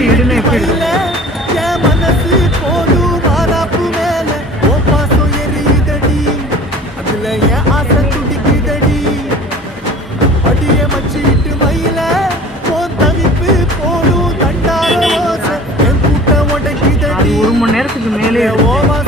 மனசு இடுனா எப்படி இருக்கும்? என் மனசு போடும் மாறாப்பு மேல ஓ பாசம் எரியுதடி, அதுல என் ஆசை துடிக்குதடி. அடிய மச்சிட்டு மயில போன் தவிப்பு போடும் தண்டார ஓசை என் கூட்ட அது உடைக்குதடி. 1 மணி நேரத்துக்கு மேலே ஓவா